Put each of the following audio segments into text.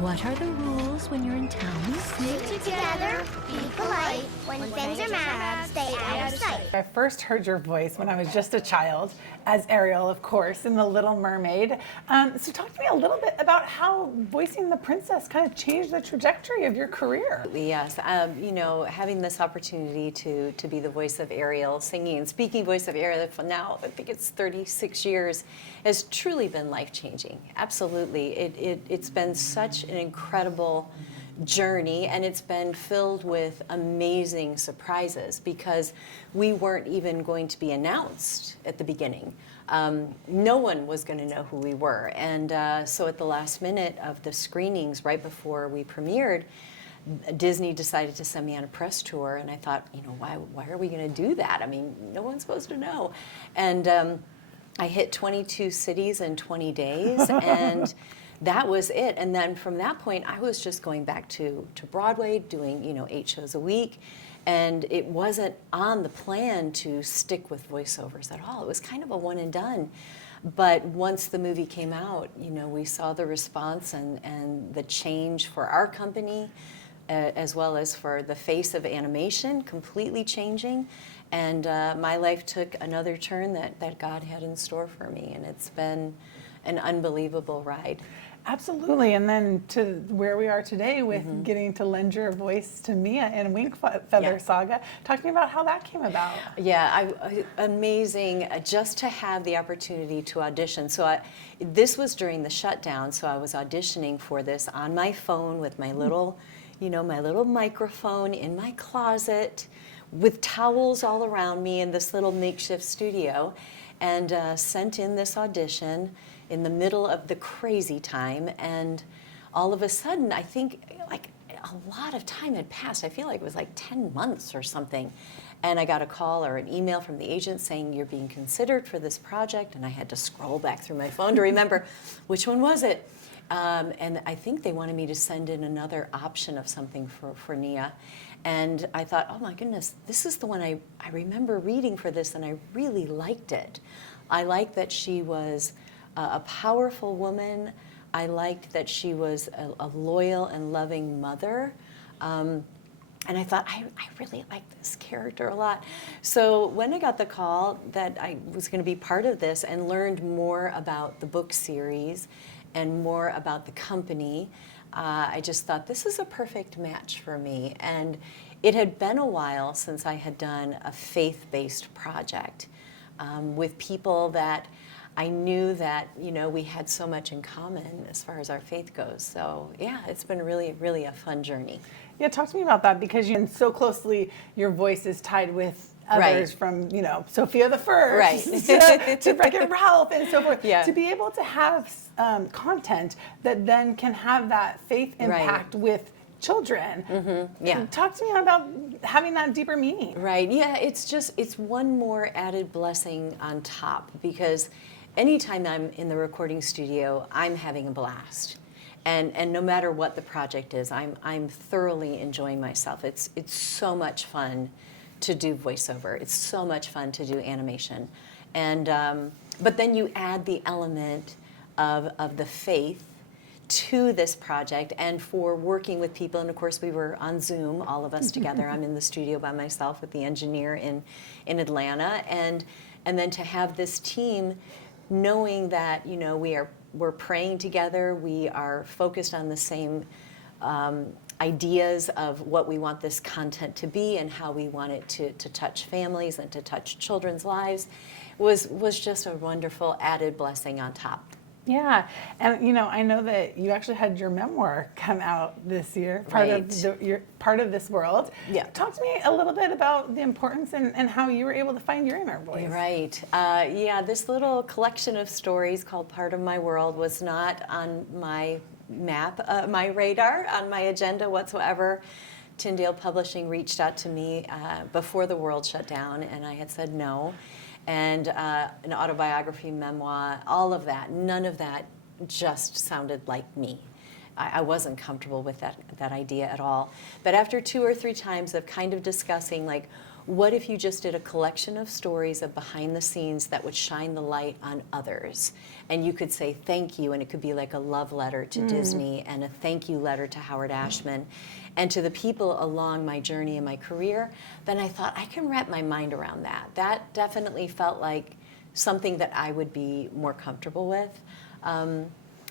What are the rules when you're in town? Stick together, be polite. When things are mad, stay out of sight. I first heard your voice when I was just a child, as Ariel, of course, in The Little Mermaid. So talk to me a little bit about how voicing the princess kind of changed the trajectory of your career. Yes, having this opportunity to be the voice of Ariel, singing and speaking voice of Ariel for now, I think it's 36 years, has truly been life-changing. Absolutely. It's been such an incredible journey, and it's been filled with amazing surprises because we weren't even going to be announced at the beginning. No one was going to know who we were, and so at the last minute of the screenings, right before we premiered, Disney decided to send me on a press tour, and I thought, why are we going to do that? I mean, no one's supposed to know. And I hit 22 cities in 20 days, and that was it. And then from that point, I was just going back to Broadway, doing 8 shows a week, and it wasn't on the plan to stick with voiceovers at all. It was kind of a one and done. But once the movie came out, we saw the response and the change for our company, as well as for the face of animation, completely changing. And my life took another turn that God had in store for me, and it's been an unbelievable ride. Absolutely, and then to where we are today with getting to lend your voice to Mia in Wingfeather Saga. Talk to me about how that came about. Yeah, amazing just to have the opportunity to audition. So this was during the shutdown, so I was auditioning for this on my phone with my little, my little microphone in my closet with towels all around me in this little makeshift studio, and sent in this audition in the middle of the crazy time, and all of a sudden, I think like a lot of time had passed. I feel like it was like 10 months or something, and I got a call or an email from the agent saying you're being considered for this project, and I had to scroll back through my phone to remember which one was it. And I think they wanted me to send in another option of something for Nia. And I thought, oh my goodness, this is the one I remember reading for this, and I really liked it. I liked that she was a powerful woman. I liked that she was a loyal and loving mother. And I thought, I really like this character a lot. So when I got the call that I was going to be part of this and learned more about the book series and more about the company, I just thought this is a perfect match for me. And it had been a while since I had done a faith-based project with people that I knew that, we had so much in common as far as our faith goes. So yeah, it's been really, really a fun journey. Yeah, talk to me about that, because and so closely your voice is tied with others, from Sophia the First, to Wreck-It Ralph and so forth. Yeah. To be able to have content that then can have that faith impact with children. Yeah. Talk to me about having that deeper meaning. Right. Yeah. It's one more added blessing on top, because anytime I'm in the recording studio, I'm having a blast. And no matter what the project is, I'm thoroughly enjoying myself. It's so much fun to do voiceover. It's so much fun to do animation. And but then you add the element of the faith to this project, and for working with people. And of course, we were on Zoom, all of us together. I'm in the studio by myself with the engineer in Atlanta, and then to have this team, knowing that we're praying together, we are focused on the same ideas of what we want this content to be and how we want it to touch families and to touch children's lives, was just a wonderful added blessing on top. Yeah, and I know that you actually had your memoir come out this year, part of This World. Yeah. Talk to me a little bit about the importance and how you were able to find your inner voice. Right. This little collection of stories called Part of My World was not on my map, my radar, on my agenda whatsoever. Tyndale Publishing reached out to me before the world shut down, and I had said no. And an autobiography, memoir, all of that, none of that just sounded like me. I wasn't comfortable with that idea at all. But after 2 or 3 times of kind of discussing, like, what if you just did a collection of stories of behind the scenes that would shine the light on others? And you could say thank you, and it could be like a love letter to Disney and a thank you letter to Howard Ashman and to the people along my journey in my career. Then I thought, I can wrap my mind around that. That definitely felt like something that I would be more comfortable with.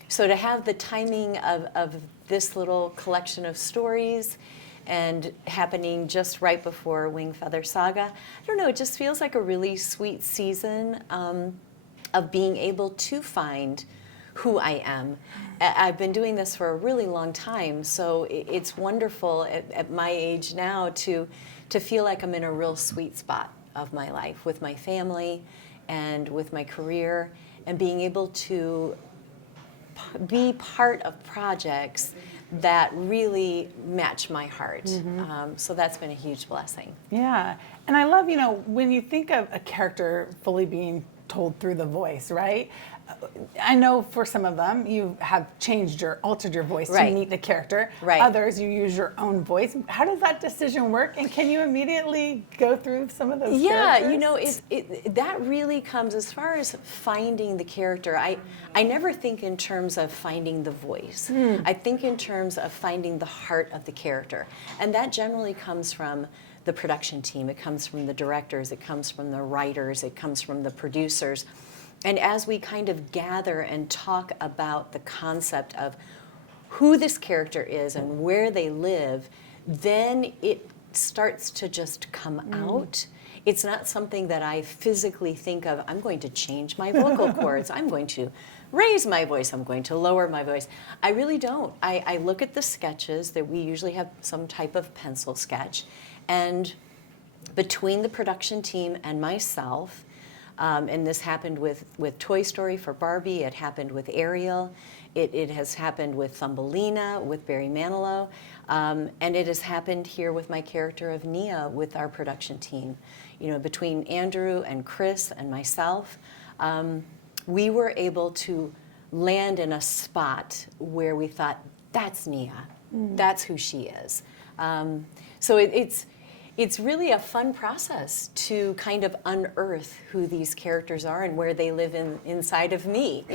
So to have the timing of this little collection of stories and happening just right before Wingfeather Saga, I don't know, it just feels like a really sweet season of being able to find who I am. I've been doing this for a really long time, so it's wonderful at my age now to feel like I'm in a real sweet spot of my life with my family and with my career, and being able to be part of projects that really match my heart. So that's been a huge blessing. Yeah, and I love, when you think of a character fully being told through the voice, right? I know for some of them you have altered your voice to meet the character. Right. Others you use your own voice. How does that decision work? And can you immediately go through some of those characters? That really comes as far as finding the character. I never think in terms of finding the voice. I think in terms of finding the heart of the character. And that generally comes from the production team. It comes from the directors. It comes from the writers. It comes from the producers. And as we kind of gather and talk about the concept of who this character is and where they live, then it starts to just come out. It's not something that I physically think of, I'm going to change my vocal cords, I'm going to raise my voice, I'm going to lower my voice. I really don't. I look at the sketches that we usually have some type of pencil sketch, and between the production team and myself, and this happened with Toy Story for Barbie, it happened with Ariel, it has happened with Thumbelina, with Barry Manilow, and it has happened here with my character of Nia with our production team. Between Andrew and Chris and myself, we were able to land in a spot where we thought, that's Nia, that's who she is. So it's really a fun process to kind of unearth who these characters are and where they live inside of me,